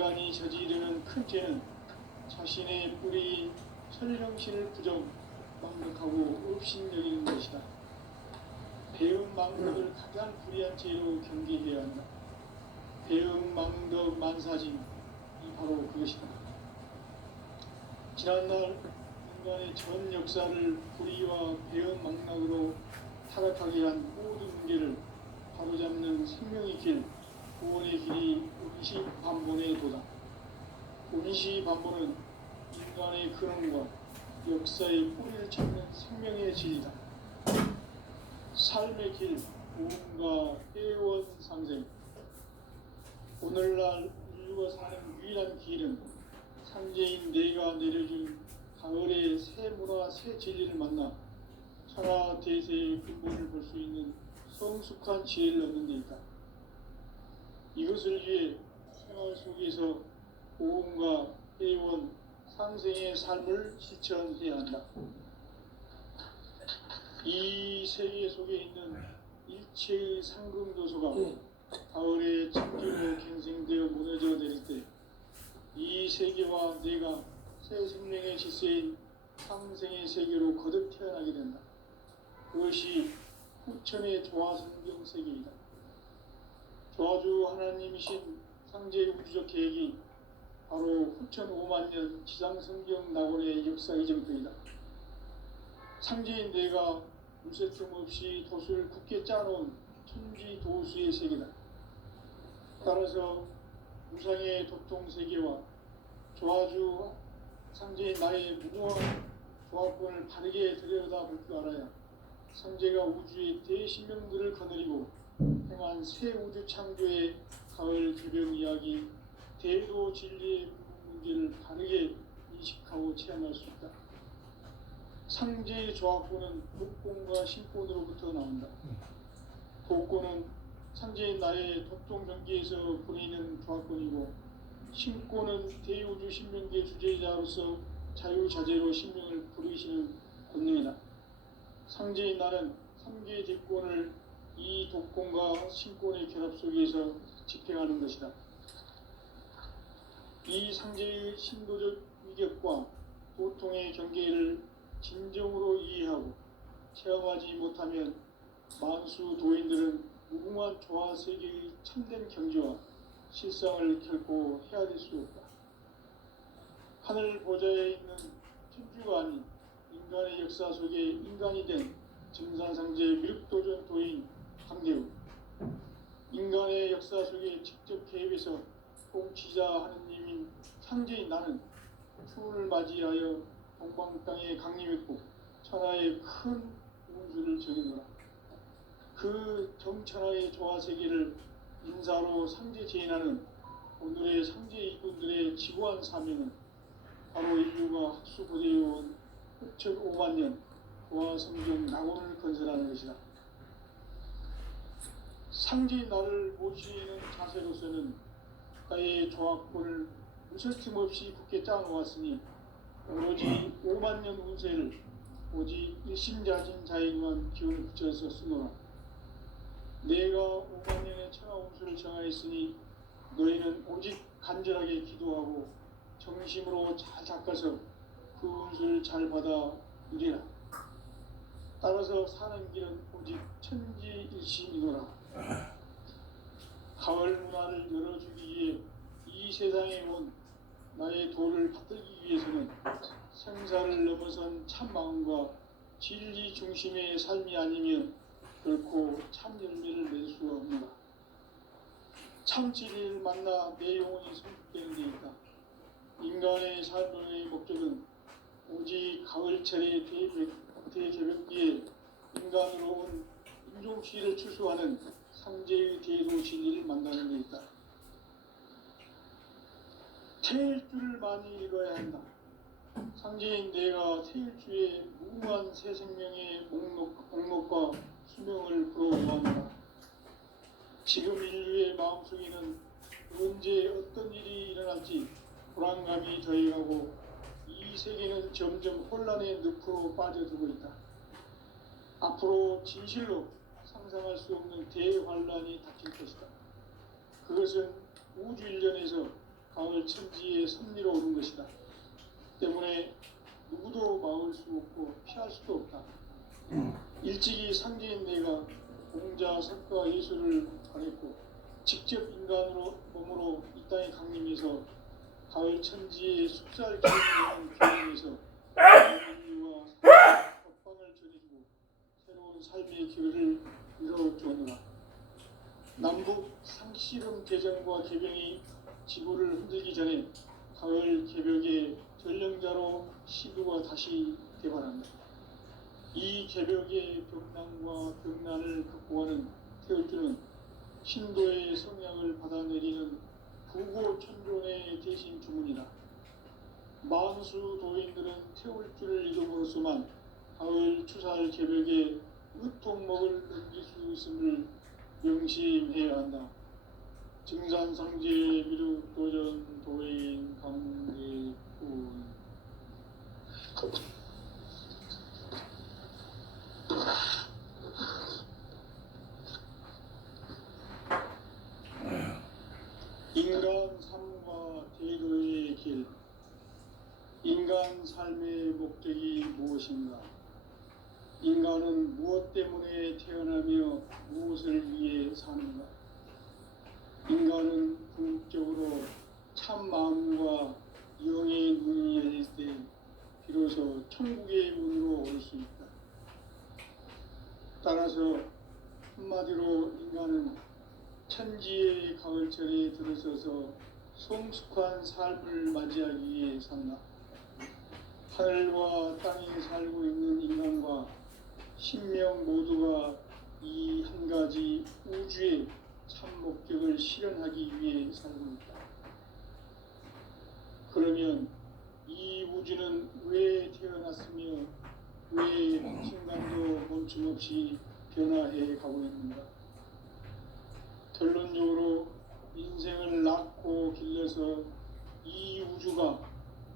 인간이 저지르는 큰 죄는 자신의 뿌리인 천령신을 부정망덕하고 업신여기는 것이다. 배은망덕을 가장 불의한 죄로 경계해야 한다. 배은망덕 만사짐이 바로 그것이다. 지난날 인간의 전 역사를 불의와 배은망덕으로 타락하게 한 모든 문제를 바로잡는 생명의 길, 구원의 길이 운시반본의 도다. 운시반본은 인간의 근원과 역사의 뿌리를 찾는 생명의 진리다. 삶의 길, 구원과 애원상생. 오늘날 인류가 사는 유일한 길은 상제인 내가 내려준 가을의 새 문화, 새 진리를 만나 천하 대세의 근본을 볼 수 있는 성숙한 지혜를 얻는 데 있다. 이것을 위해 생활 속에서 고음과 애원, 상생의 삶을 실천해야 한다. 이 세계 속에 있는 일체의 상금도서가 가을에 창조로 갱생되어 무너져 내릴 때 이 세계와 내가 새 생명의 질서인 상생의 세계로 거듭 태어나게 된다. 그것이 후천의 조화성경 세계이다. 조화주 하나님이신 상제의 우주적 계획이 바로 후천 5만년 지상성경 낙원의 역사 이전부터이다. 상제인 내가 물새틈 없이 도수를 굳게 짜놓은 천지도수의 세계다. 따라서 무상의 도통세계와 조화주 상제인 나의 무궁한 조화권을 바르게 들여다볼 줄 알아야 상제가 우주의 대신명들을 거느리고 행한 새 우주 창조의 가을 개변 이야기, 대도 진리의 문제를 바르게 인식하고 체험할 수 있다. 상제의 조화권은 독권과 신권으로부터 나온다. 독권은 상제인 나의 도통 경계에서 보이는 조화권이고, 신권은 대우주 신명계 주제자로서 자유자재로 신명을 부르시는 권능이다. 상제인 나는 3개의 대권을 이 독권과 신권의 결합 속에서 집행하는 것이다. 이 상제의 신도적 위격과 도통의 경계를 진정으로 이해하고 체험하지 못하면 만수 도인들은 무궁한 조화세계의 참된 경지와 실상을 결코 헤아릴 수 없다. 하늘 보좌에 있는 천주가 아닌 인간의 역사 속에 인간이 된 증산상제 미륵도전 도인 강대우, 인간의 역사 속에 직접 개입해서 통치자 하느님인 상제인 나는 추운을 맞이하여 동방 땅에 강림했고 천하의 큰 운수를 정해놓으라. 그 정천하의 조화세계를 인사로 상제 제인하는 오늘의 상제 이분들의 지구한 사명은 바로 인류가 학수고대해온 후천 5만년 조화성경 낙원을 건설하는 것이다. 상제인 나를 모시는 자세로서는 나의 조화권을 무설틈 없이 굳게 짜놓았으니 오로지 5만년 운세를 오직 일심자진 자에게만 기운을 붙여서 쓰노라. 내가 5만년의 천하 운수를 정하였으니 너희는 오직 간절하게 기도하고 정심으로 잘 닦아서 그 운수를 잘 받아 누리라. 따라서 사는 길은 오직 천지일심이노라. 가을 문화를 열어주기 위해 이 세상에 온 나의 도를 받들기 위해서는 생사를 넘어선 참마음과 진리 중심의 삶이 아니면 결코 참 열매를 낼 수가 없노라. 참 진리를 만나 내 영혼이 성숙되는 데 있다. 인간의 삶의 목적은 오직 가을철의 대개벽기에 인간으로 온 인종시를 추수하는 상제의 대도 진리를 만나는 데 있다. 태일주를 많이 읽어야 한다. 상제인 내가 태일주의 무궁한 새 생명의 목록과 수명을 불어오한다. 지금 인류의 마음속에는 언제 어떤 일이 일어날지 불안감이 더해가고 이 세계는 점점 혼란의 늪으로 빠져들고 있다. 앞으로 진실로 상상할 수 없는 대환란이 닥칠 것이다. 그것은 우주 일련에서 가을 천지의 섭리로 오는 것이다. 때문에 누구도 막을 수 없고 피할 수도 없다. 일찍이 상제인 내가 공자, 석가, 예술을 발했고 직접 인간으로 몸으로 이 땅에 강림해서 가을 천지의 숲살 기운을 교행해서 인류와 법방을 전해주고 새로운 삶의 기회를 이뤄주었노라. 남북 상씨름 대전과 개병이 지구를 흔들기 전에 가을 개벽의 전령자로 시두가 다시 개발한다. 이 개벽의 벽난과 벽난을 극복하는 태울주는 신도의 성향을 받아내리는 부고천존의 대신 주문이다. 만수 도인들은 태울주를 이름으로서만 가을 추살 개벽의 으통목을 넘길 수 있음을 명심해야 한다. 증산상제 미륵도전 도인 강대군. 인간 삶과 대도의 길. 인간 삶의 목적이 무엇인가? 인간은 무엇 때문에 태어나며 무엇을 위해 사는가? 인간은 궁극적으로 참 마음과 영의 눈이 열릴 때 비로소 천국의 문으로 올 수 있다. 따라서 한마디로 인간은 천지의 가을철에 들어서서 성숙한 삶을 맞이하기 위해 산다. 하늘과 땅에 살고 있는 인간과 신명 모두가 이 한 가지 우주의 참 목적을 실현하기 위해 살고 있다. 그러면 이 우주는 왜 태어났으며 왜 순간도 멈춤없이 변화해 가고 있는가? 결론적으로 인생을 낳고 길러서 이 우주가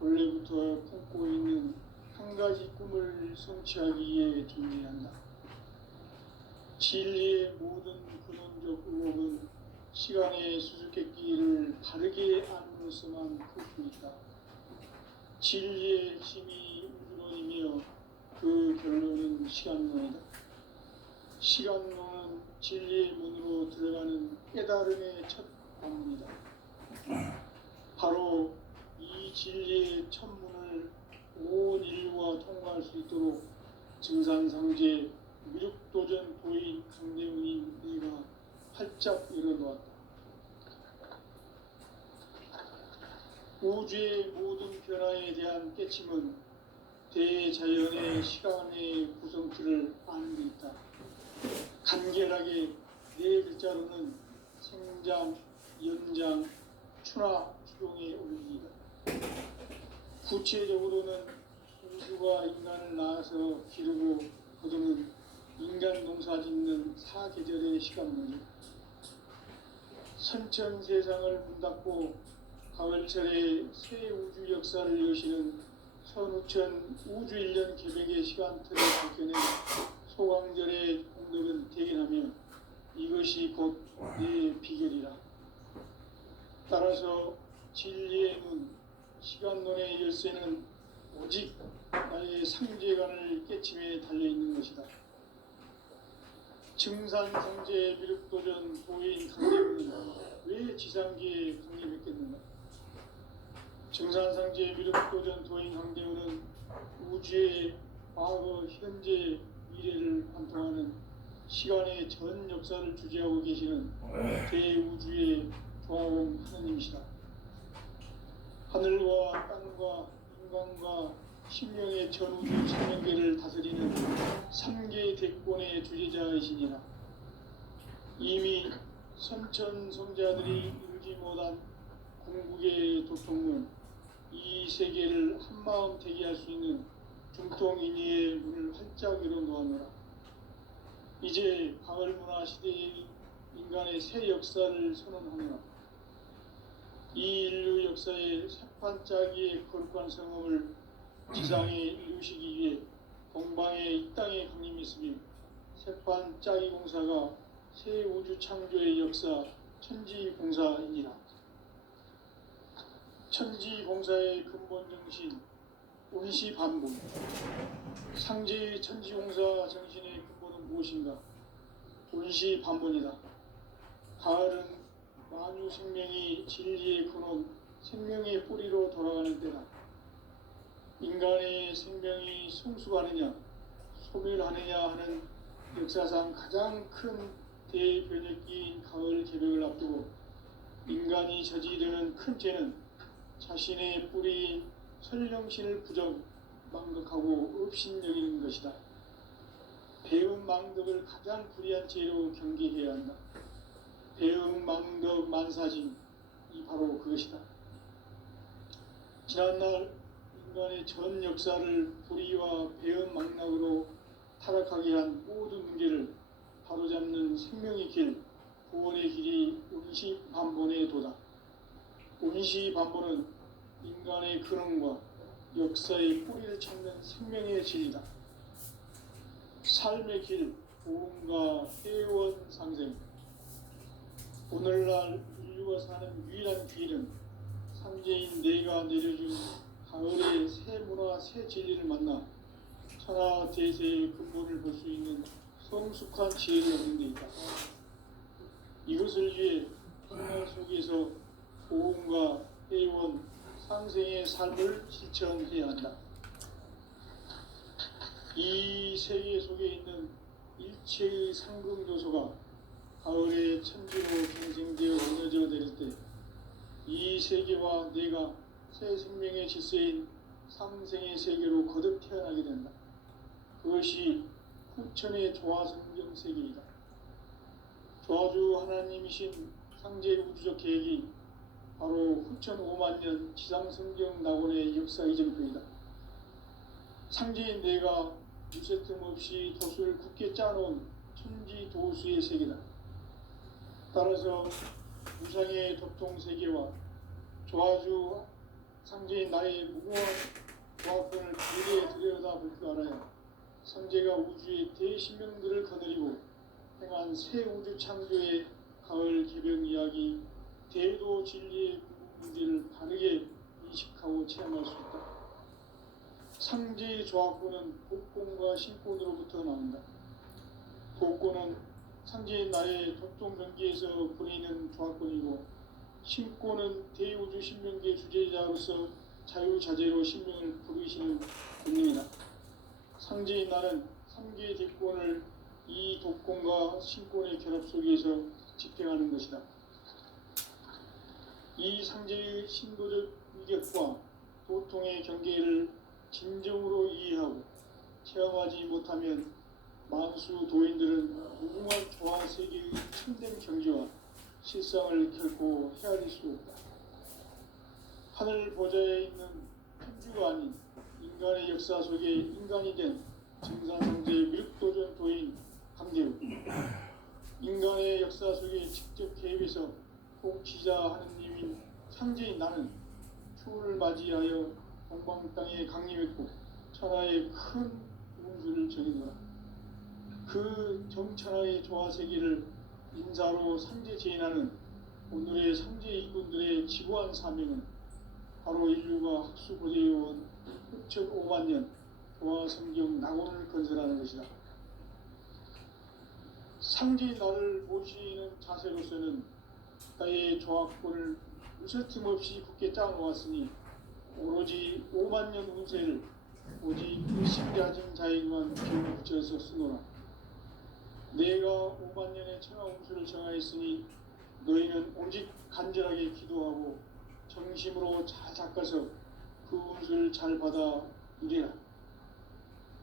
원래부터 품고 있는 한 가지 꿈을 성취하기 위해 존재한다. 진리의 모든 근원적 의혹은 시간의 수수께끼를 바르게 안으로서만 풀 수 있다. 진리의 핵심이 우주론이며 그 결론은 시간론이다. 시간론은 진리의 문으로 들어가는 깨달음의 첫 관문이다. 바로 이 진리의 첫 문을 온 인류가 통과할 수 있도록 증산상제 미륵도전 도인 강대훈인 내가 활짝 열어놓았다. 우주의 모든 변화에 대한 깨침은 대자연의 시간의 구성틀을 아는 데 있다. 간결하게 네 글자로는 생장, 연장, 추나 추동의 원리이다. 구체적으로는 우주가 인간을 낳아서 기르고 거두는 인간 농사 짓는 사계절의 시간론이다. 선천 세상을 문닫고 가을철에 새 우주 역사를 여시는 선우천 우주 1년 개벽의 시간틀을 밝혀낸 소강절의 공덕은 대견하며 이것이 곧 내 비결이라. 따라서 진리의 눈, 시간론의 열쇠는 오직 나의 상제관을 깨침에 달려있는 것이다. 증산상제 미륵도전 도인 강대훈이 왜 지상계에 강림했겠는가? 증산상제 미륵도전 도인 강대훈은 우주의 과거, 현재, 미래를 관통하는 시간의 전 역사를 주재하고 계시는 대우주의 조화원 하느님이시다. 하늘과 땅과 인간과 신명의 전우주 천명계를 다스리는 3개 대권의 주제자이시니라. 이미 선천성자들이 이루지 못한 궁극의 도통문, 이 세계를 한마음 되게 할 수 있는 중통인의의 문을 활짝 열어놓았노라. 이제 가을문화 시대의 인간의 새 역사를 선언하노라. 이 인류 역사의 새판짜기의 거룩한 성험을 지상에 이루시기 위해 동방의 이 땅에 강림했으며 새판짜기 공사가 새 우주 창조의 역사 천지공사이니라. 천지공사의 근본 정신, 운시반본. 상제의 천지공사 정신의 근본은 무엇인가? 운시반본이다. 가을은 만유 생명이 진리의 근원, 생명의 뿌리로 돌아가는 때다. 인간의 생명이 성숙하느냐, 소멸하느냐 하는 역사상 가장 큰 대변혁기인 가을 개벽을 앞두고 인간이 저지르는 큰 죄는 자신의 뿌리인 설령신을 망각하고 업신여기는 것이다. 배음 망덕을 가장 불의한 죄로 경계해야 한다. 배음 망덕 만사징이 바로 그것이다. 지난날 인간의 전 역사를 불의와 배음 망락으로 타락하게 한 모든 문제를 바로잡는 생명의 길, 구원의 길이 운시반본의 도다. 운시반본은 인간의 근원과 역사의 뿌리를 찾는 생명의 진리다. 삶의 길, 보험과 회원 상생. 오늘날 인류가 사는 유일한 길은 삼재인 내가 내려준 가을의 새 문화, 새 진리를 만나 천하 대세의 근본을 볼 수 있는 성숙한 지혜를 얻는 데 있다. 이것을 위해 인간 속에서 보험과 회원, 상생의 삶을 실천해야 한다. 이 세계 속에 있는 일체의 상금 요소가 가을의 천지로 경생되어 얹어져 내릴 때 이 세계와 내가 새 생명의 질서인 상생의 세계로 거듭 태어나게 된다. 그것이 후천의 조화성경 세계이다. 조화주 하나님이신 상제 우주적 계획이 바로 후천 5만 년 지상성경 낙원의 역사 이정표이다. 상제인 내가 유세 틈 없이 도수를 굳게 짜놓은 천지 도수의 세계다. 따라서 무상의 도통세계와 조화주 상제인 나의 무궁한 조화권을 길게 들여다볼 줄 알아야 상제가 우주의 대신명들을 거느리고 행한 새 우주 창조의 가을 개벽 이야기, 대도 진리의 문제를 바르게 인식하고 체험할 수 있다. 상제의 조화권은 복권과 신권으로부터 나온다. 복권은 상제인 나의 도통 경계에서 보내는 조화권이고, 신권은 대우주 신명계 주제자로서 자유자재로 신명을 부르시는 권능이다. 상제인 나는 3개의 대권을 이 독권과 신권의 결합 속에서 집행하는 것이다. 이 상제의 신도적 위격과 도통의 경계를 진정으로 이해하고 체험하지 못하면 만수 도인들은 무궁한 조화 세계의 참된 경지와 실상을 결코 헤아릴 수 없다. 하늘 보좌에 있는 천주가 아닌 인간의 역사 속에 인간이 된 증산상제의 밀도전 도인 강대우, 인간의 역사 속에 직접 개입해서 통치자 하느님인 상제인 나는 추운을 맞이하여 동방 땅에 강림했고 천하의 큰 운수를 전이노라. 그 정천하의 조화세계를 인사로 상제 제인하는 오늘의 상제 이군들의 지구한 사명은 바로 인류가 학수고대해온 후천 5만 년 조화성경 낙원을 건설하는 것이다. 상제인 나를 모시는 자세로서는 나의 조화권을 무설틈 없이 굳게 짜놓았으니 오로지 5만 년 운세를 오직 의심가진 자에게만 기운을 붙여서 쓰노라. 내가 5만 년의 천하 운수를 정하였으니 너희는 오직 간절하게 기도하고 정심으로 잘 닦아서 그 운수를 잘 받아 누리라.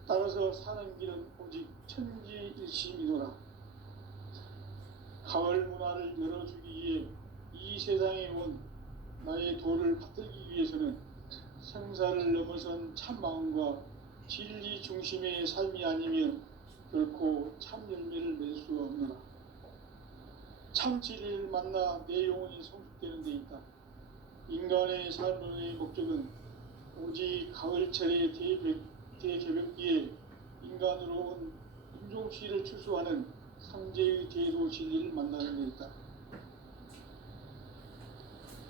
따라서 사는 길은 오직 천지일심이노라. 가을 문화를 열어주기 위해 이 세상에 온 나의 도를 받들기 위해서는 생사를 넘어선 참마음과 진리 중심의 삶이 아니면 결코 참 열매를 낼 수 없노라. 참 진리를 만나 내 영혼이 성숙되는 데 있다. 인간의 삶의 목적은 오직 가을철의 대개벽기에 인간으로 온 인종시를 추수하는 상제의 대도 진리를 만나는 데 있다.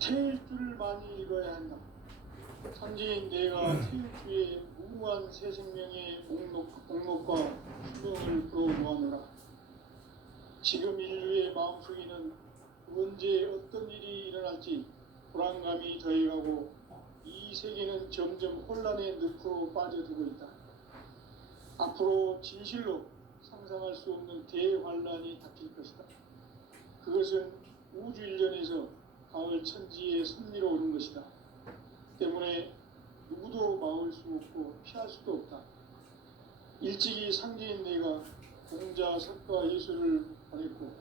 태일주를 많이 읽어야 한다. 상제인 내가 태일주의 무궁한 새 생명의 목록과 수명을 풀어놓아노라. 지금 인류의 마음속에는 언제 어떤 일이 일어날지 불안감이 더해가고 이 세계는 점점 혼란의 늪으로 빠져들고 있다. 앞으로 진실로 상상할 수 없는 대환란이 닥칠 것이다. 그것은 우주 일련에서 가을 천지의 섭리로 오는 것이다. 때문에 누구도 막을 수 없고 피할 수도 없다. 일찍이 상제인 내가 공자, 석가, 예수를 보냈고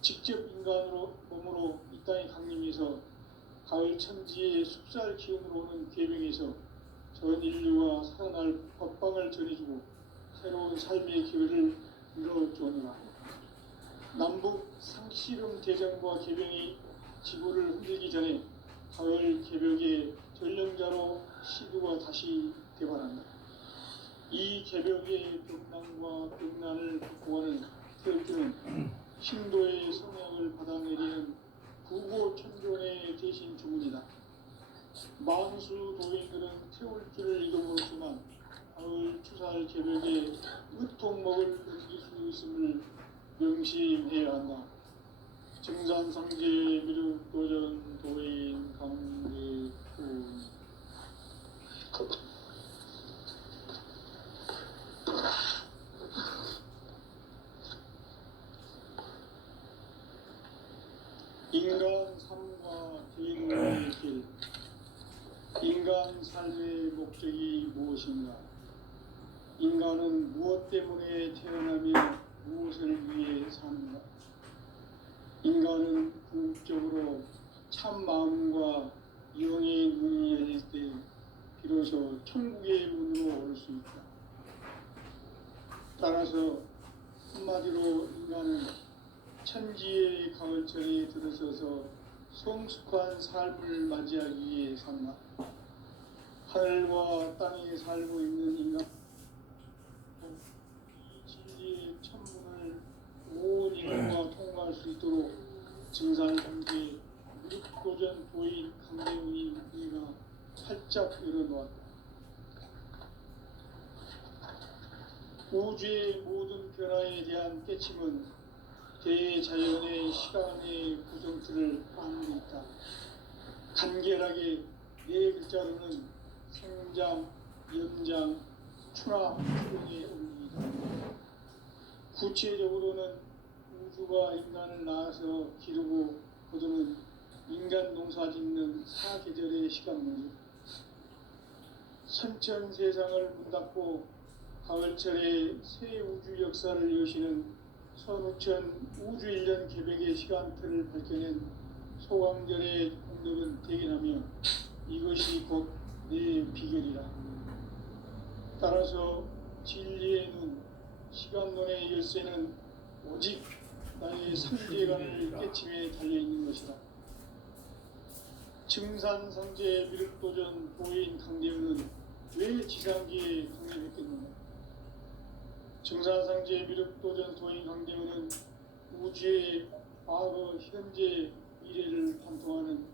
직접 인간으로 몸으로 이 땅에 강림해서 가을 천지의 숲살 기운으로 오는 계명에서 전 인류와 살아날 법방을 전해주고 새로운 삶의 기회를 이뤄주오니라. 남북 상씨름 대전과 계명이 지구를 흔들기 전에 가을 개벽의 전령자로 시두가 다시 개발한다. 이 개벽의 벽난과 벽난을 극복하는 태일주는 신도의 성향을 받아내리는 부고천존의 대신 주문이다. 만수 도인들은 태울주를 이름으로지만 가을 추살 개벽에 으통먹을 넘길 수 있음을 명심해야 한다. 증산상제 미륵도전 도인 강대훈 인간 삶과 대노의 길. 인간 삶의 목적이 무엇인가? 인간은 무엇 때문에 태어나며 무엇을 위해 사는가? 인간은 궁극적으로 참 마음과 영의 눈이 열릴 때 비로소 천국의 문으로 오를 수 있다. 따라서 한마디로 인간은 천지의 가을철에 들어서서 성숙한 삶을 맞이하기 위해 산다. 하늘과 땅에 살고 있는 인간, 이 진리의 천문을 온 인류가 통과할 수 있도록 증산상제 미륵도전 도인 강대훈이 우리가 활짝 열어놓았다. 우주의 모든 변화에 대한 깨침은 대자연의 시간의 구성틀을 안고 있다. 간결하게 네 글자로는 생장, 연장, 추락, 출현의 원리이다. 구체적으로는 우주가 인간을 낳아서 기르고 거두는 인간 농사 짓는 사계절의 시간문제. 선천 세상을 문 닫고 가을철에 새 우주 역사를 여시는 선우천 우주 1년 개벽의 시간틀을 밝혀낸 소강절의 공덕은 대견하며 이것이 곧 내 비결이라. 따라서 진리의 눈, 시간론의 열쇠는 오직 나의 상제관을 깨침에 달려있는 것이다. 증산상제 미륵도전 도인 강대훈은 왜 지상기에 강림했겠는가? 증산상제 미륵도전 도인 강대훈은 우주의 과거, 현재, 미래를 관통하는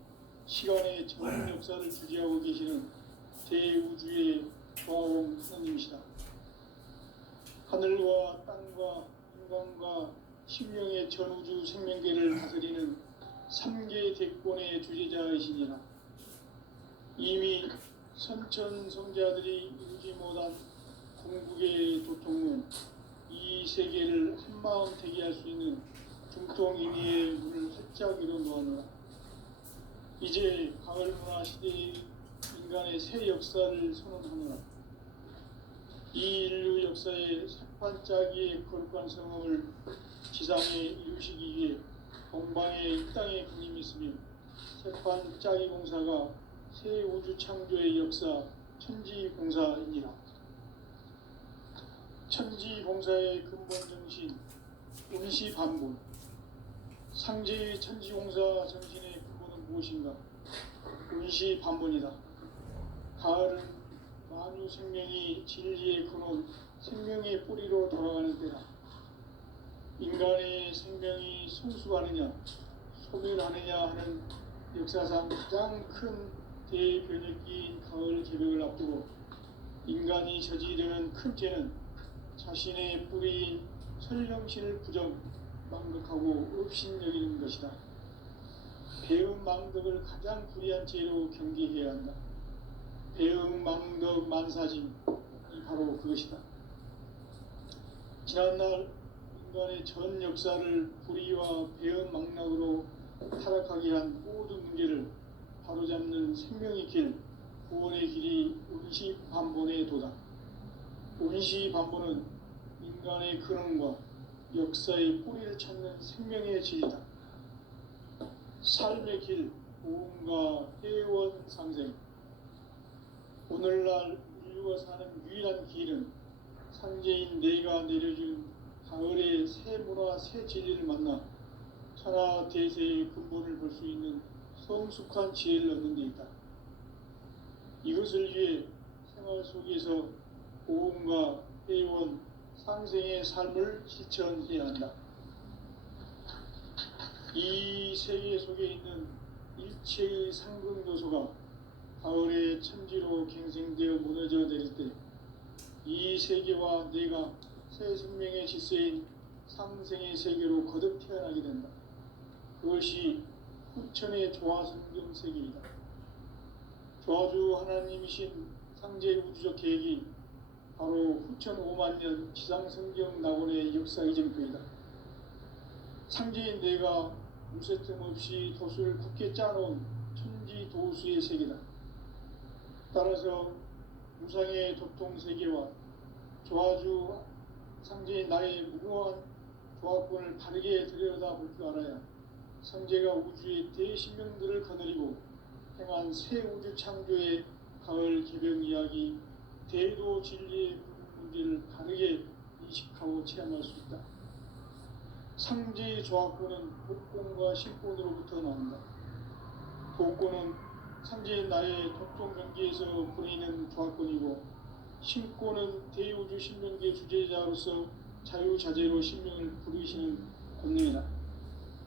시간의 전 역사를 주재하고 계시는 대우주의 과옹 하나님이시다. 하늘과 땅과 인간과 심령의 전우주 생명계를 다스리는 3계 대권의 주제자이시니라. 이미 선천 성자들이 이루지 못한 궁극의 도통문, 이 세계를 한마음 대기할 수 있는 중통인의의 문을 활짝 열어놓았노라. 이제 가을 문화 시대의 인간의 새 역사를 선언하노라. 이 인류 역사의 새판짜기의 거룩한 성험을 지상에 이루시기 위해 동방의 이 땅에 군림했으며 새판짜기 공사가 새 우주 창조의 역사 천지공사이니라. 천지공사의 근본 정신 운시반본. 상제의 천지공사 정신의 근본은 무엇인가? 운시반본이다. 가을은 만유 생명이 진리의 근원 생명의 뿌리로 돌아가는 때다. 인간의 생명이 성숙하느냐 소멸하느냐 하는 역사상 가장 큰 대변혁기인 가을 개벽을 앞두고 인간이 저지르는 큰 죄는 자신의 뿌리인 설령신을 부정, 망각하고 업신여기는 것이다. 배음 망덕을 가장 불의한 죄로 경계해야 한다. 배음 망덕 만사짐이 바로 그것이다. 지난날 인간의 전 역사를 불의와 배음 망락으로 타락하게 한 모든 문제를 바로잡는 생명의 길, 구원의 길이 운시반본의 도다. 운시반본은 인간의 근원과 역사의 뿌리를 찾는 생명의 질이다. 삶의 길, 보험과 회원 상생. 오늘날 인류가 사는 유일한 길은 상제인 내가 내려준 가을의 새 문화, 새 진리를 만나 천하 대세의 근본을 볼 수 있는 성숙한 지혜를 얻는 데 있다. 이것을 위해 생활 속에서 보험과 회원, 상생의 삶을 실천해야 한다. 이 세계 속에 있는 일체의 상극 요소가 가을의 천지로 갱생되어 무너져 내릴 때 이 세계와 내가 새 생명의 질서인 상생의 세계로 거듭 태어나게 된다. 그것이 후천의 조화성경 세계이다. 조화주 하나님이신 상제 우주적 계획이 바로 후천 5만 년 지상성경 낙원의 역사 이전표이다. 상제인 내가 무쇠틈 없이 도수를 굳게 짜놓은 천지 도수의 세계다. 따라서 무상의 도통 세계와 조화주 상제인 나의 무궁한 조화권을 바르게 들여다볼 줄 알아야 상제가 우주의 대신명들을 거느리고 행한 새 우주 창조의 가을 개벽 이야기, 대도 진리의 문제를 바르게 인식하고 체험할 수 있다. 상제의 조화권은 복권과 신권으로부터 나온다. 복권은 상제인 나의 독종 경계에서 보내는 조화권이고, 신권은 대우주 신명계 주제자로서 자유자재로 신명을 부르시는 권능이다.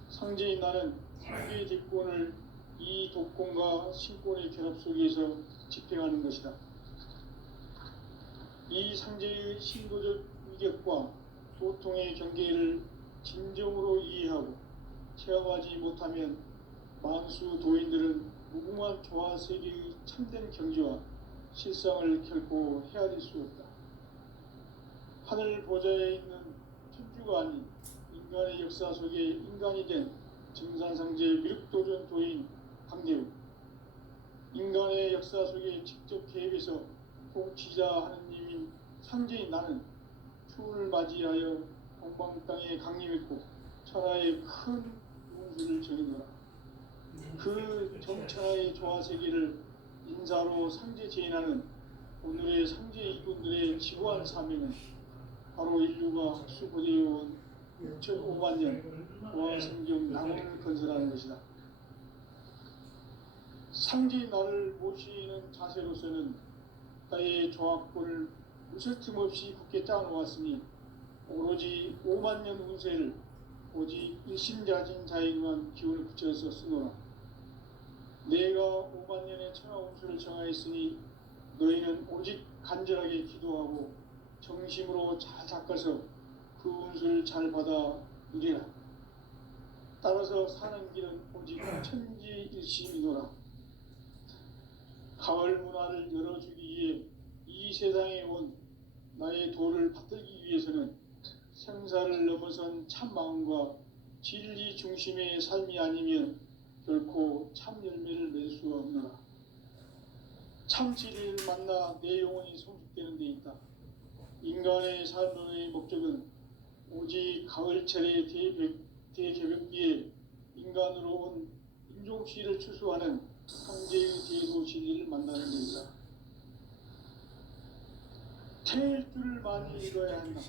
상제인 나는 상제의 대권을 이 독권과 신권의 결합 속에서 집행하는 것이다. 이 상제의 신도적 위격과 도통의 경계를 진정으로 이해하고 체험하지 못하면 만수 도인들은 무궁한 조화 세계의 참된 경지와 실상을 결코 헤아릴 수 없다. 하늘 보좌에 있는 천주가 아닌 인간의 역사 속에 인간이 된 증산상제 미륵도전 도인 강대우, 인간의 역사 속에 직접 개입해서 통치자 하느님인 상제인 나는 추운을 맞이하여 동방 땅에 강림했고 천하의 큰 운수를 정해놓아 그 정천하의 조화 세계를 인사로 상제 제인하는 오늘의 상제 이분들의 지구한 사명은 바로 인류가 흡수보내어온 6,500만 년 조화성경 낙원을 건설하는 것이다. 상제인 나를 모시는 자세로서는 나의 조합권을 무쇠틈 없이 굳게 짜놓았으니 오로지 5만 년 운세를 오직 일심자진 자에게만 기운을 붙여서 쓰노라. 내가 5만 년의 천하 운수를 정하였으니 너희는 오직 간절하게 기도하고 정심으로 잘 닦아서 그 운수를 잘 받아 누리라. 따라서 사는 길은 오직 천지일심이노라. 가을 문화를 열어주기 위해 이 세상에 온 나의 도를 받들기 위해서는 생사를 넘어선 참 마음과 진리 중심의 삶이 아니면 결코 참 열매를 맺을 수가 없노라. 참 진리를 만나 내 영혼이 성숙되는 데 있다. 인간의 삶의 목적은 오직 가을철의 대개벽기에 인간으로 온 인종시를 추수하는 상제의 대도 진리를 만나는 데 있다. 태일주를 많이 읽어야 한다.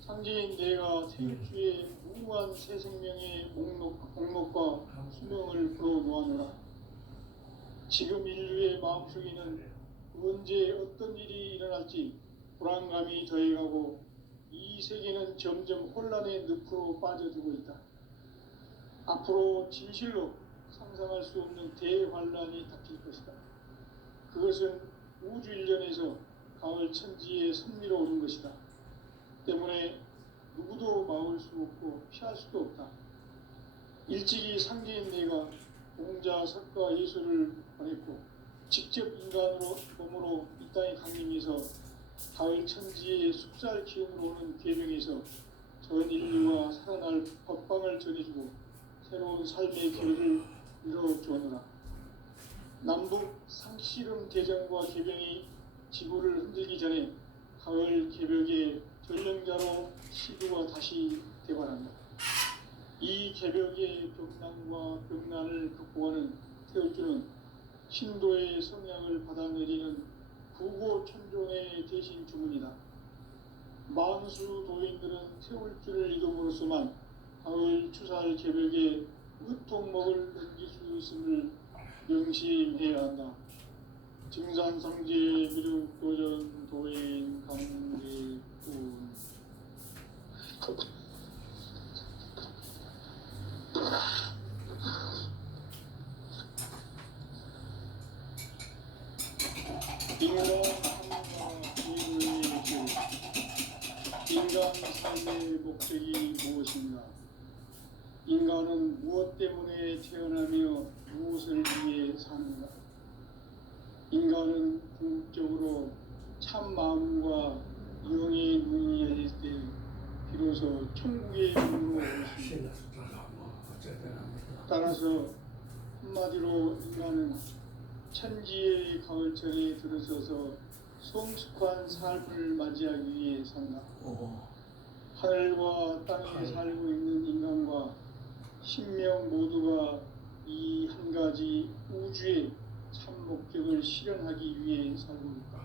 상제인 내가 태일주의 무궁한 새 생명의 목록과 수명을 풀어놓아노라. 지금 인류의 마음속에는 언제 어떤 일이 일어날지 불안감이 더해가고 이 세계는 점점 혼란의 늪으로 빠져들고 있다. 앞으로 진실로 상상할 수 없는 대환란이 닥칠 것이다. 그것은 우주 일련에서 가을 천지의 섭리로 오는 것이다. 때문에 누구도 막을 수 없고 피할 수도 없다. 일찍이 상계인 내가 공자, 석가, 예수를 보냈고 직접 인간으로 몸으로 이 땅에 강림해서 가을 천지의 숲살 기운으로 오는 계명에서 전 인류와 살아날 법방을 전해주고 새로운 삶의 기회를 이뤄주었노라. 남북 상씨름 대전과 개병이 지구를 흔들기 전에 가을 개벽의 전령자로 시두가 다시 대발한다. 이 개벽의 벽난과 벽난을 극복하는 태울주는 신도의 성향을 받아내리는 구고천종의 대신 주문이다. 만수 도인들은 태울주를 이름으로서만 가을 추살 개벽의 으통목을 넘길 수 있음을 명심해야 한다. 증산상제 미륵도전 도인 강대군 인간 삶의 목적이 무엇인가? 인간은 무엇 때문에 태어나며 무엇을 위해 사는가? 인간은 궁극적으로 참 마음과 영의 눈이 열릴 때 비로소 천국의 문으로 올 수 있다. 따라서 한마디로 인간은 천지의 가을철에 들어서서 성숙한 삶을 맞이하기 위해 산다. 하늘과 땅에 살고 있는 인간과 신명 모두가 이 한 가지 우주의 참 목적을 실현하기 위해 살고 있다.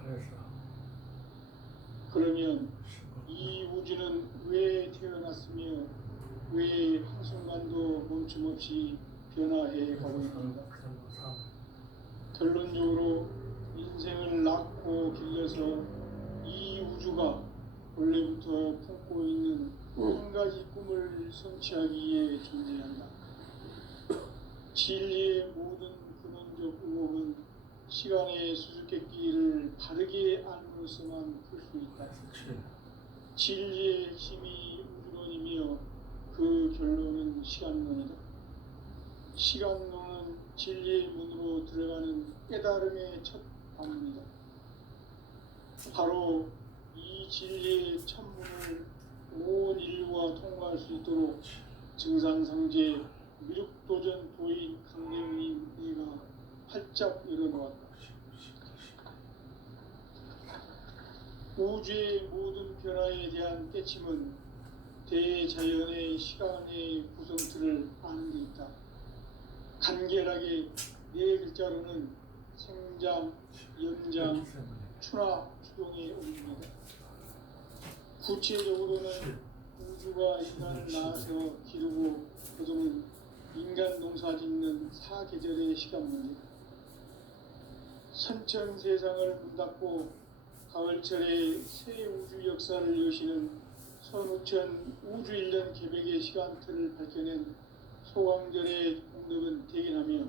그러면 이 우주는 왜 태어났으며 왜 한순간도 멈춤없이 변화해 가고 있는가? 결론적으로 인생을 낳고 길러서 이 우주가 원래부터 품고 있는 한 가지 꿈을 성취하기 위해 존재한다. 진리의 모든 근원적 의혹은 시간의 수수께끼를 바르게 알므로서만 풀 수 있다. 진리의 핵심이 우주론이며 그 결론은 시간론이다. 시간론은 진리의 문으로 들어가는 깨달음의 첫 방문이다. 바로 이 진리의 천문을 온 인류가 통과할 수 있도록 증산상제 미륵도전 도인 강대웅인 내가 활짝 열어놓았다. 우주의 모든 변화에 대한 깨침은 대자연의 시간의 구성틀을 아는 데 있다. 간결하게 네 글자로는 생장, 연장, 추나, 추동에 올립니다. 구체적으로는 우주가 인간을 낳아서 기르고 거두는 인간 농사 짓는 사계절의 시간입니다. 선천 세상을 문 닫고 가을철에 새 우주 역사를 여시는 선우천 우주일년 개벽의 시간틀을 밝혀낸 소강절의 공덕은 대견하며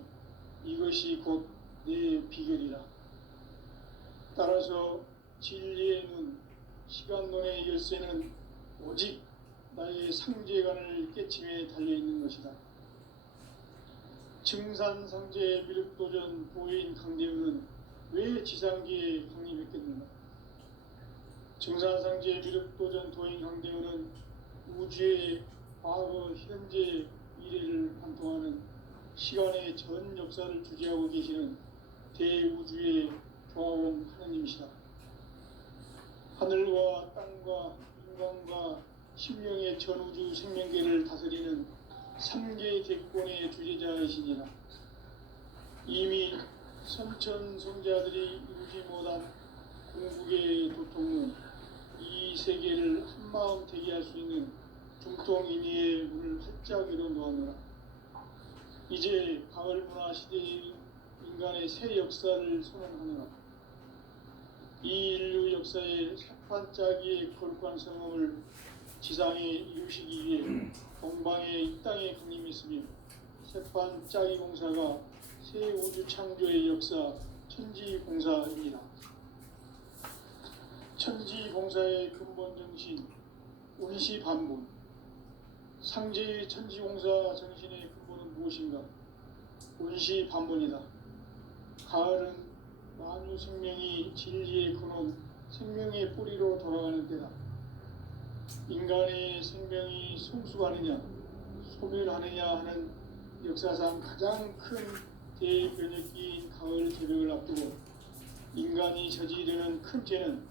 이것이 곧 내 비결이라. 따라서 진리의 눈, 시간론의 열쇠는 오직 나의 상제관을 깨침에 달려있는 것이다. 증산상제 미륵도전 도인 강대웅은 왜 지상기에 강림했겠는가? 증산상제 미륵도전 도인 강대웅은 우주의 과거, 현재, 미래를 관통하는 시간의 전 역사를 주재하고 계시는 대우주의 조화원 하느님이시다. 하늘과 땅과 인간과 심령의 전우주 생명계를 다스리는 3개 대권의 주제자이시니라. 이미 선천성자들이 이루지 못한 궁극의 도통은 이 세계를 한마음 되게 할 수 있는 중통인의의 문을 활짝 열어놓았노라. 이제 가을 문화 시대의 인간의 새 역사를 선언하노라. 이 인류 역사의 삭판짜기의 거룩한 성험을 지상에 이루시기 위해 동방의 이 땅에 강림했으며 세판 짜기 공사가 새 우주 창조의 역사 천지공사입니다. 천지공사의 근본 정신 운시반본. 상제의 천지공사 정신의 근본은 무엇인가? 운시반본이다. 가을은 만유 생명이 진리의 근원, 생명의 뿌리로 돌아가는 때다. 인간의 생명이 성숙하느냐, 소멸하느냐 하는 역사상 가장 큰 대변혁기인 가을 개벽을 앞두고 인간이 저지르는 큰 죄는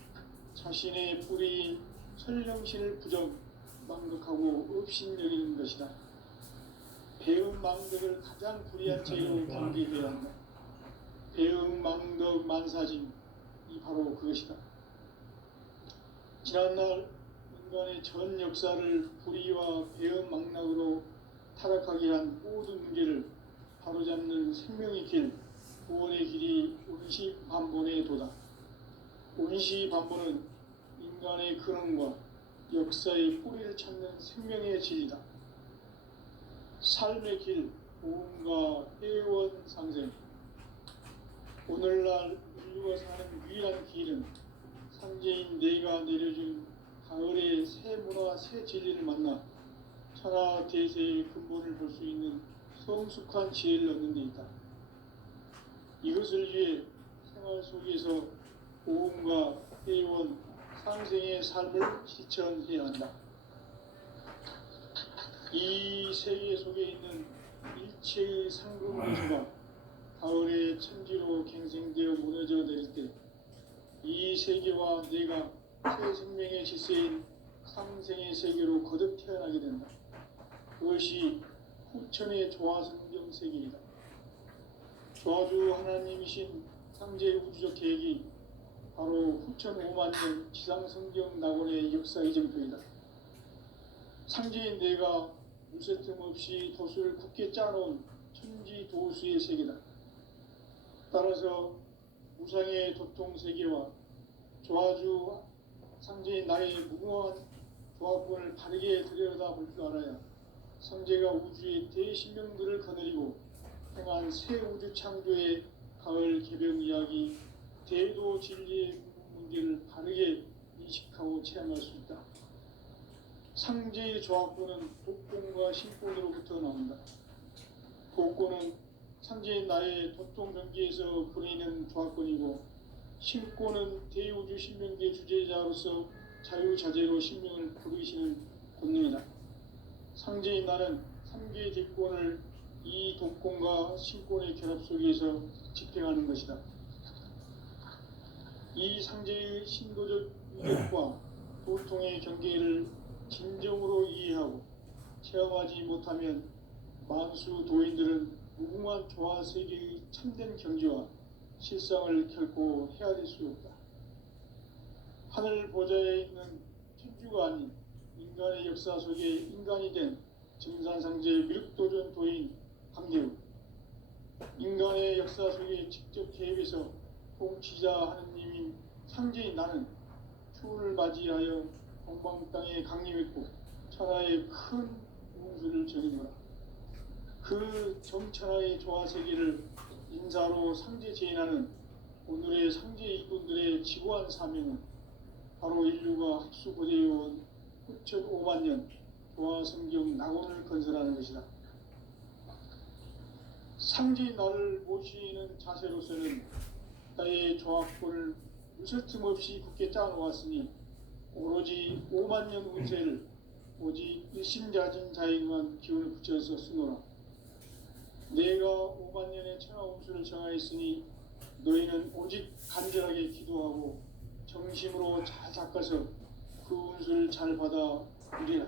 자신의 뿌리인 설령신을 망각하고 업신여기는 것이다. 배은망덕을 가장 불의한 죄로 경계되어야 한다. 배은망덕 만사진이 바로 그것이다. 지난날 인간의 전 역사를 불의와 배은망락으로 타락하게 한 모든 문제를 바로잡는 생명의 길, 구원의 길이 운시반본의 도다. 운시반본은 인간의 근원과 역사의 뿌리를 찾는 생명의 진리다. 삶의 길, 보험과 회원 상생. 오늘날 인류가 사는 유일한 길은 상제인 내가 내려준 가을의 새 문화, 새 진리를 만나 천하 대세의 근본을 볼 수 있는 성숙한 지혜를 얻는 데 있다. 이것을 위해 생활 속에서 보험과 회원, 상생의 삶을 실천해야 한다. 이 세계 속에 있는 일체의 상급 요소가 가을의 천지로 갱생되어 무너져 내릴 때 이 세계와 내가 새 생명의 질서인 상생의 세계로 거듭 태어나게 된다. 그것이 후천의 조화성경 세계이다. 조화주 하나님이신 상제 우주적 계획이 바로 후천 5만 년 지상성경 낙원의 역사 이정표이다. 상제인 내가 물새틈 없이 도수를 굳게 짜놓은 천지 도수의 세계다. 따라서 무상의 도통세계와 조화주 상제인 나의 무궁한 조합권을 바르게 들여다볼 줄 알아야 상제가 우주의 대신명들을 거느리고 행한 새 우주 창조의 가을 개벽 이야기, 대도 진리의 문제를 바르게 인식하고 체험할 수 있다. 상제의 조합권은 독권과 신권으로부터 나온다. 독권은 상제인 나의 도통경계에서 부리는 조합권이고, 신권은 대우주 신명계 주제자로서 자유자재로 신명을 부르시는 권능이다. 상제인 나는 3개의 뒷권을 이 독권과 신권의 결합 속에서 집행하는 것이다. 이 상제의 신도적 위력과 도통의 경계를 진정으로 이해하고 체험하지 못하면 만수 도인들은 무궁한 조화 세계의 참된 경지와 실상을 결코 헤아릴 수 없다. 하늘 보좌에 있는 천주가 아닌 인간의 역사 속에 인간이 된 증산상제 미륵도전 도인 강대우, 인간의 역사 속에 직접 개입해서 통치자 하느님인 상제인 나는 추운을 맞이하여 동방 땅에 강림했고 천하의 큰 운수를 정인노라. 그 정천하의 조화세계를 인사로 상제 제인하는 오늘의 상제 일꾼들의 지고한 사명은 바로 인류가 합수고대해온 후천 5만 년 조화성경 낙원을 건설하는 것이다. 상제인 나를 모시는 자세로서는 나의 조합권을 무쇠틈 없이 굳게 짜놓았으니 오로지 5만 년 운세를 오직 일심자진 자에게만 기운을 붙여서 쓰노라. 내가 5만 년의 천하 운수를 정하였으니 너희는 오직 간절하게 기도하고 정심으로 잘 닦아서 그 운수를 잘 받아 누리라.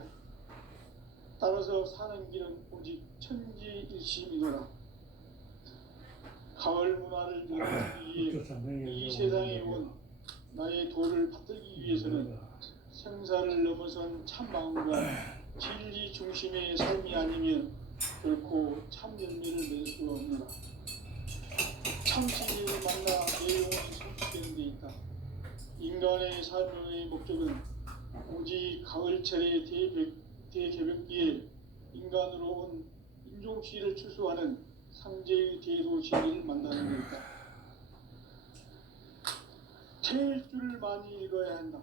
따라서 사는 길은 오직 천지일심이노라. 가을 문화를 이루기 위해 이 세상에 온 나의 도를 받들기 위해서는 생사를 넘어선 참 마음과 진리 중심의 삶이 아니면 결코 참 열매를 맺을 수 없노라. 참 진리를 만나 내 영혼이 성숙되는 데 있다. 인간의 삶의 목적은 오직 가을철의 대개벽기에 인간으로 온 김종씨를 추수하는 상제의 대도 진리를 만나는 것이다. 태일주를 많이 읽어야 한다.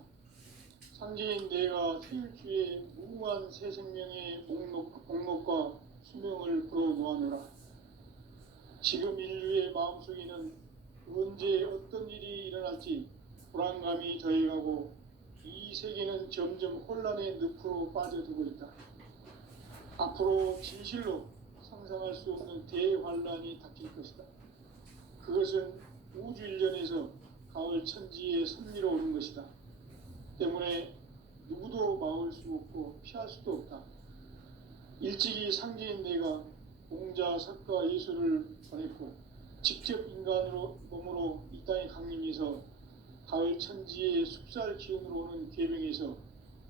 상제인 내가 태일주의 무궁한 새 생명의 목록과 수명을 불어놓아노라. 지금 인류의 마음속에는 언제 어떤 일이 일어날지 불안감이 더해가고 이 세계는 점점 혼란의 늪으로 빠져들고 있다. 앞으로 진실로 상상할 수 없는 대환란이 닥칠 것이다. 그것은 우주 일련에서 가을 천지에 선미로 오는 것이다. 때문에 누구도 막을 수 없고 피할 수도 없다. 일찍이 상제인 내가 공자, 석가, 예술을 전했고 직접 인간으로 몸으로 이 땅에 강림해서 가을 천지의 숙살 기운으로 오는 계명에서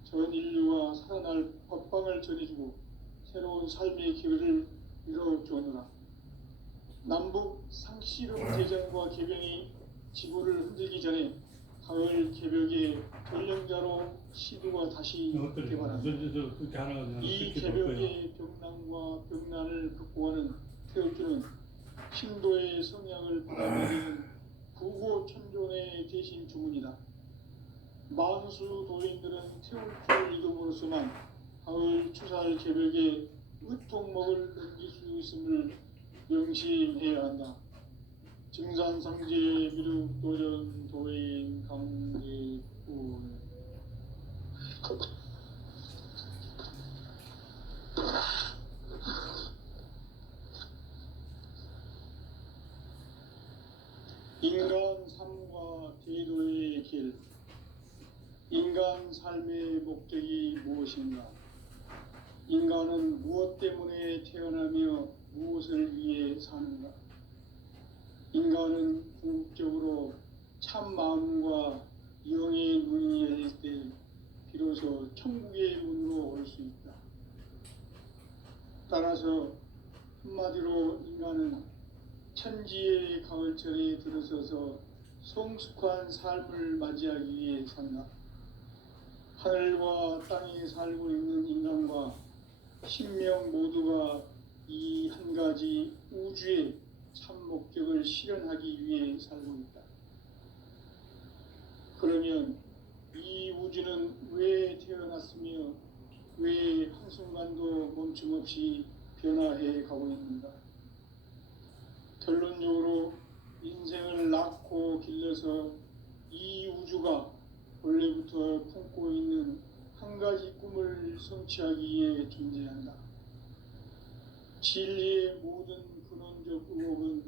전 인류가 살아날 법방을 전해주고 새로운 삶의 기회를 이뤄주었노라. 남북 상씨름 대전과 계병이 지구를 흔들기 전에 가을 개벽의 전령자로 시두가 다시 개발한다. 이 개벽의 병난과 병난을 극복하는 태울주는 신도의 성향을 받아들이는 구고천존의 대신 주문이다. 만수 도인들은 태울주를 이름으로서만 가을 추살 개벽의 의통목을 넘길 수 있음을 명심해야 한다. 증산상제 미륵도전 도인 강제군 인간 삶과 제도의 길. 인간 삶의 목적이 무엇인가? 인간은 무엇 때문에 태어나며 무엇을 위해 사는가? 인간은 궁극적으로 참 마음과 영의 눈이 열릴 때 비로소 천국의 문으로 올 수 있다. 따라서 한마디로 인간은 천지의 가을철에 들어서서 성숙한 삶을 맞이하기 위해 산다. 하늘과 땅에 살고 있는 인간과 신명 모두가 이 한 가지 우주의 참 목적을 실현하기 위해 살고 있다. 그러면 이 우주는 왜 태어났으며 왜 한순간도 멈춤없이 변화해 가고 있는가? 결론적으로 인생을 낳고 길러서 이 우주가 원래부터 품고 있는 한 가지 꿈을 성취하기 위해 존재한다. 진리의 모든 근원적 의혹은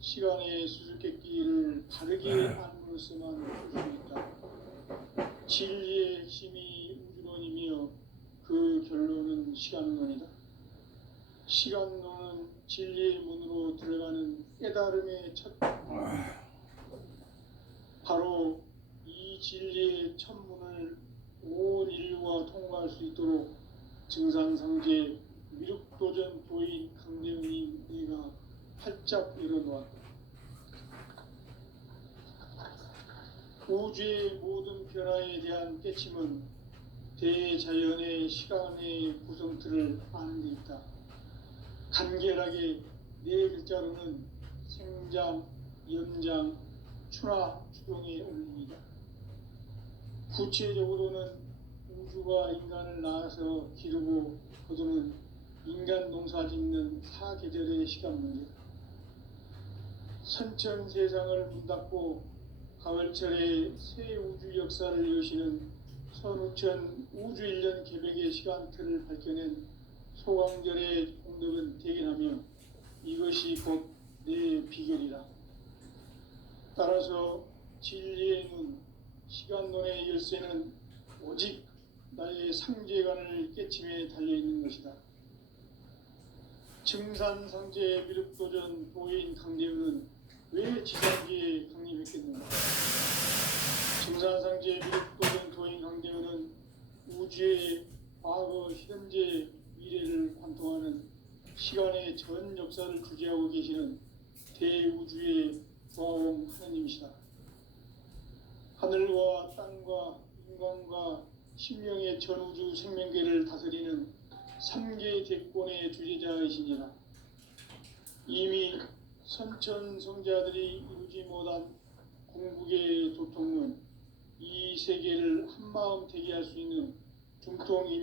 시간의 수수께끼를 바르게 알므로서만 풀 수 있다. 진리의 핵심이 우주론이며 그 결론은 시간론이다. 시간론은 진리의 문으로 들어가는 깨달음의 첫 바로 이 진리의 첫 문을 온 인류가 통과할 수 있도록 증산상제 미륵도전 도인 강대훈이 네가 활짝 열어놓았다. 우주의 모든 변화에 대한 깨침은 대자연의 시간의 구성틀을 아는 데 있다. 간결하게 네 글자로는 생장, 연장, 추나 추동의 원리이다. 구체적으로는 우주가 인간을 낳아서 기르고 거두는 인간 농사 짓는 사계절의 시간 문제다. 선천 세상을 문 닫고 가을철에 새 우주 역사를 여시는 선우천 우주 일년 개벽의 시간틀을 밝혀낸 소강절의 공덕은 대견하며 이것이 곧 내 비결이라. 따라서 진리의 눈, 시간론의 열쇠는 오직 나의 상제관을 깨침에 달려있는 것이다. 증산상제 미륵도전 도인 강대훈은 왜 지상기에 강림했겠는가? 증산상제 미륵도전 도인 강대훈은 우주의 과거, 현재, 미래를 관통하는 시간의 전 역사를 주재하고 계시는 대우주의 보아옴 하나님이시다. 하늘과 땅과 인간과 신명의 전우주 생명계를 다스리는 삼계 대권의 주재자이시니라. 이미 선천성자들이 이루지 못한 궁극의 도통은 이 세계를 한마음 되게 할 수 있는 중통